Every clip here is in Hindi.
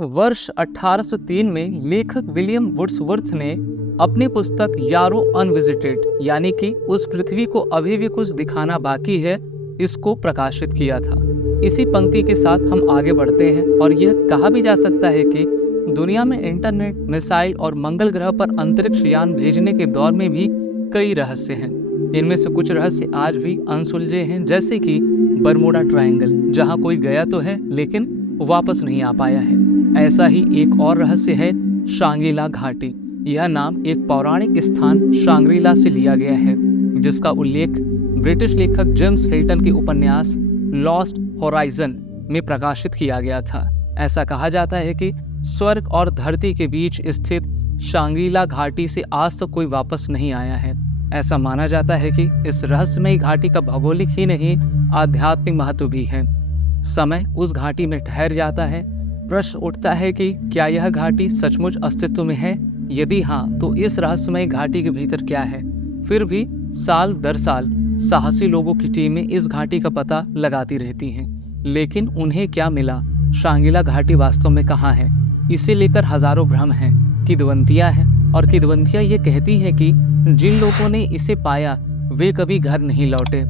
वर्ष 1803 में लेखक विलियम वुड्सवर्थ ने अपनी पुस्तक यारो अनविजिटेड यानी कि उस पृथ्वी को अभी भी कुछ दिखाना बाकी है, इसको प्रकाशित किया था। इसी पंक्ति के साथ हम आगे बढ़ते हैं और यह कहा भी जा सकता है कि दुनिया में इंटरनेट, मिसाइल और मंगल ग्रह पर अंतरिक्ष यान भेजने के दौर में भी कई रहस्य हैं। इनमें से कुछ रहस्य आज भी अनसुलझे हैं, जैसे कि बरमूडा ट्रायंगल, जहां कोई गया तो है लेकिन वापस नहीं आ पाया है। ऐसा ही एक और रहस्य है शांग्रीला घाटी। यह नाम एक पौराणिक स्थान शांग्रीला से लिया गया है, जिसका उल्लेख ब्रिटिश लेखक जेम्स हिल्टन के उपन्यास लॉस्ट होराइजन में प्रकाशित किया गया था। ऐसा कहा जाता है कि स्वर्ग और धरती के बीच स्थित शांग्रीला घाटी से आज तक कोई वापस नहीं आया है। ऐसा माना जाता है कि इस रहस्यमयी घाटी का भौगोलिक ही नहीं, आध्यात्मिक महत्व भी है। समय उस घाटी में ठहर जाता है। प्रश्न उठता है कि क्या यह घाटी सचमुच अस्तित्व में है? यदि हाँ, तो इस रहस्यमयी घाटी के भीतर क्या है? फिर भी साल दर साल साहसी लोगों की टीमें इस घाटी का पता लगाती रहती हैं, लेकिन उन्हें क्या मिला? शांग्रीला घाटी वास्तव में कहाँ है? इसे लेकर हजारों भ्रम हैं, किंवदंतियां हैं, और किंवदंतियां ये कहती हैं कि जिन लोगों ने इसे पाया वे कभी घर नहीं लौटे।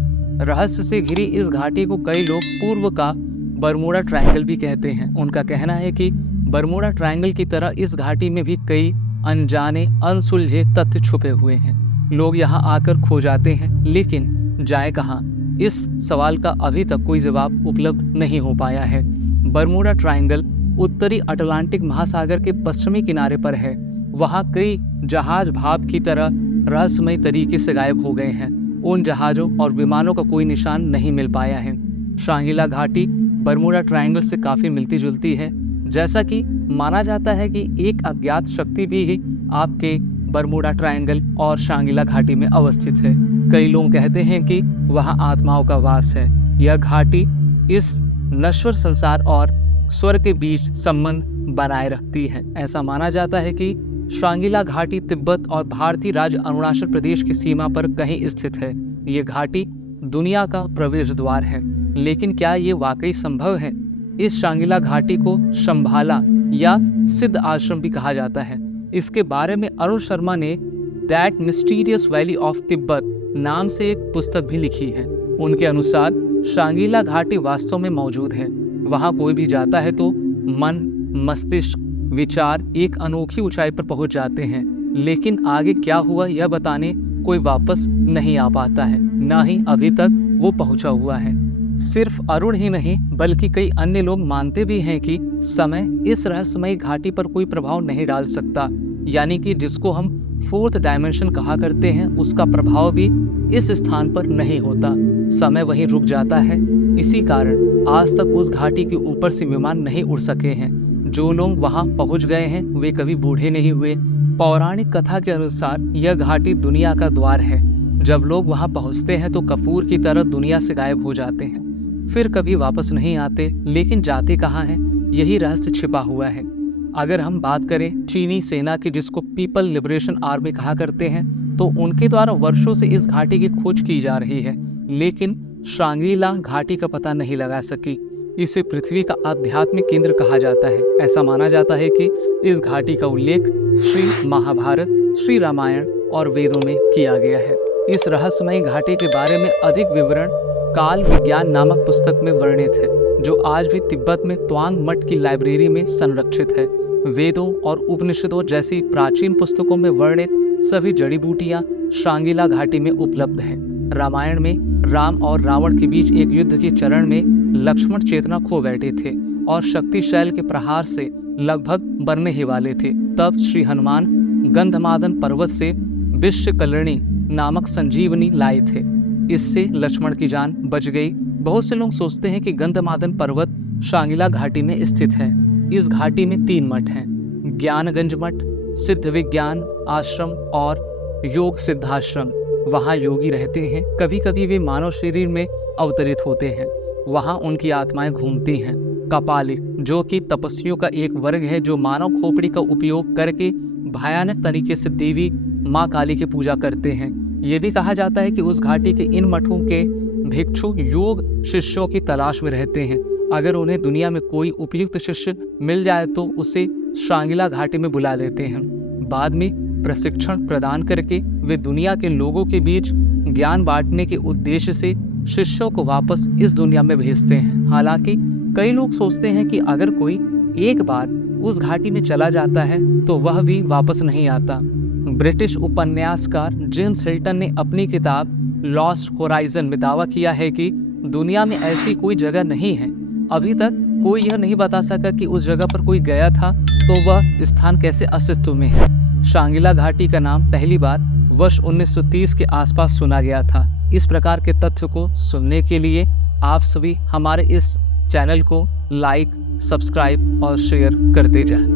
रहस्य से घिरी इस घाटी को कई लोग पूर्व का बरमूडा ट्रायंगल भी कहते हैं। उनका कहना है कि बरमूडा ट्रायंगल की तरह इस घाटी में भी कई अनजाने, अनसुलझे तथ्य छुपे हुए हैं। लोग यहाँ आकर खो जाते हैं, लेकिन जाए कहाँ? इस सवाल का अभी तक कोई जवाब उपलब्ध नहीं हो पाया है। बरमूडा ट्रायंगल उत्तरी अटलांटिक महासागर के पश्चिमी किनारे पर है। वहाँ कई जहाज भाप की तरह रहस्यमय तरीके से गायब हो गए हैं। उन जहाज़ों और विमानों का कोई निशान नहीं मिल पाया है। शांग्रीला घाटी बरमूडा ट्रायंगल से काफ़ी मिलती जुलती है, जैसा कि माना जाता है कि एक अज्ञात शक्ति भी आपके बरमूडा ट्रायंगल और शांग्रीला घाटी में अवस्थित है। कई लोग कहते हैं कि वहाँ आत्माओं का वास है। यह घाटी इस नश्वर संसार और स्वर्ग के बीच संबंध बनाए रखती है। ऐसा माना जाता है कि शांग्रीला घाटी तिब्बत और भारतीय राज्य अरुणाचल प्रदेश की सीमा पर कहीं स्थित है। ये घाटी दुनिया का प्रवेश द्वार है, लेकिन क्या ये वाकई संभव है? इस शांग्रीला घाटी को शंभाला या सिद्ध आश्रम भी कहा जाता है। इसके बारे में अरुण शर्मा ने that mysterious valley of Tibet नाम से एक पुस्तक भी लिखी है। उनके अनुसार शांग्रीला घाटी वास्तव में मौजूद है। वहाँ कोई भी जाता है तो मन, मस्तिष्क, विचार एक अनोखी ऊंचाई पर पहुंच जाते हैं, लेकिन आगे क्या हुआ यह बताने कोई वापस नहीं आ पाता है, ना ही अभी तक वो पहुंचा हुआ है। सिर्फ अरुण ही नहीं बल्कि कई अन्य लोग मानते भी हैं कि समय इस रहस्यमयी घाटी पर कोई प्रभाव नहीं डाल सकता, यानी कि जिसको हम फोर्थ डायमेंशन कहा करते हैं, उसका प्रभाव भी इस स्थान पर नहीं होता। समय वहीं रुक जाता है। इसी कारण आज तक उस घाटी के ऊपर से विमान नहीं उड़ सके हैं। जो लोग वहां पहुंच गए हैं वे कभी बूढ़े नहीं हुए। पौराणिक कथा के अनुसार यह घाटी दुनिया का द्वार है। जब लोग वहां पहुंचते हैं तो कपूर की तरह दुनिया से गायब हो जाते हैं, फिर कभी वापस नहीं आते। लेकिन जाते कहाँ हैं, यही रहस्य छिपा हुआ है। अगर हम बात करें चीनी सेना की, जिसको पीपल लिबरेशन आर्मी कहा करते हैं, तो उनके द्वारा वर्षों से इस घाटी की खोज की जा रही है, लेकिन शांग्रीला घाटी का पता नहीं लगा सकी। इसे पृथ्वी का आध्यात्मिक केंद्र कहा जाता है। ऐसा माना जाता है कि इस घाटी का उल्लेख श्री महाभारत, श्री रामायण और वेदों में किया गया है। इस रहस्यमयी घाटी के बारे में अधिक विवरण काल विज्ञान नामक पुस्तक में वर्णित है, जो आज भी तिब्बत में त्वांग मठ की लाइब्रेरी में संरक्षित है। वेदों और उपनिषदों जैसी प्राचीन पुस्तकों में वर्णित सभी जड़ी बूटियां शांग्रीला घाटी में उपलब्ध हैं। रामायण में राम और रावण के बीच एक युद्ध के चरण में लक्ष्मण चेतना खो बैठे थे और शक्तिशैल के प्रहार से लगभग मरने ही वाले थे। तब श्री हनुमान गंधमादन पर्वत से विश्वकर्णी नामक संजीवनी लाए थे। इससे लक्ष्मण की जान बच गई। बहुत से लोग सोचते हैं कि गंधमादन पर्वत शांग्रीला घाटी में स्थित है। इस घाटी में 3 मठ हैं: ज्ञानगंज मठ, सिद्ध विज्ञान आश्रम और योग सिद्धाश्रम। वहाँ योगी रहते हैं। कभी कभी वे मानव शरीर में अवतरित होते हैं। वहाँ उनकी आत्माएं घूमती हैं। कपालिक, जो कि तपस्वियों का एक वर्ग है, जो मानव खोपड़ी का उपयोग करके भयानक तरीके से देवी माँ काली की पूजा करते हैं। ये भी कहा जाता है कि उस घाटी के इन मठों के भिक्षु योग शिष्यों की तलाश में रहते हैं। अगर उन्हें दुनिया में कोई उपयुक्त शिष्य मिल जाए तो उसे शांगिला घाटी में बुला लेते हैं। बाद में प्रशिक्षण प्रदान करके वे दुनिया के लोगों के बीच ज्ञान बांटने के उद्देश्य से शिष्यों को वापस इस दुनिया में भेजते हैं। हालांकि कई लोग सोचते हैं कि अगर कोई एक बार उस घाटी में चला जाता है तो वह भी वापस नहीं आता। ब्रिटिश उपन्यासकार जेम्स हिल्टन ने अपनी किताब लॉस्ट होराइजन में दावा किया है कि दुनिया में ऐसी कोई जगह नहीं है। अभी तक कोई यह नहीं बता सका कि उस जगह पर कोई गया था तो वह स्थान कैसे अस्तित्व में है। शांगिला घाटी का नाम पहली बार वर्ष 1930 के आसपास सुना गया था। इस प्रकार के तथ्य को सुनने के लिए आप सभी हमारे इस चैनल को लाइक, सब्सक्राइब और शेयर करते जाएं।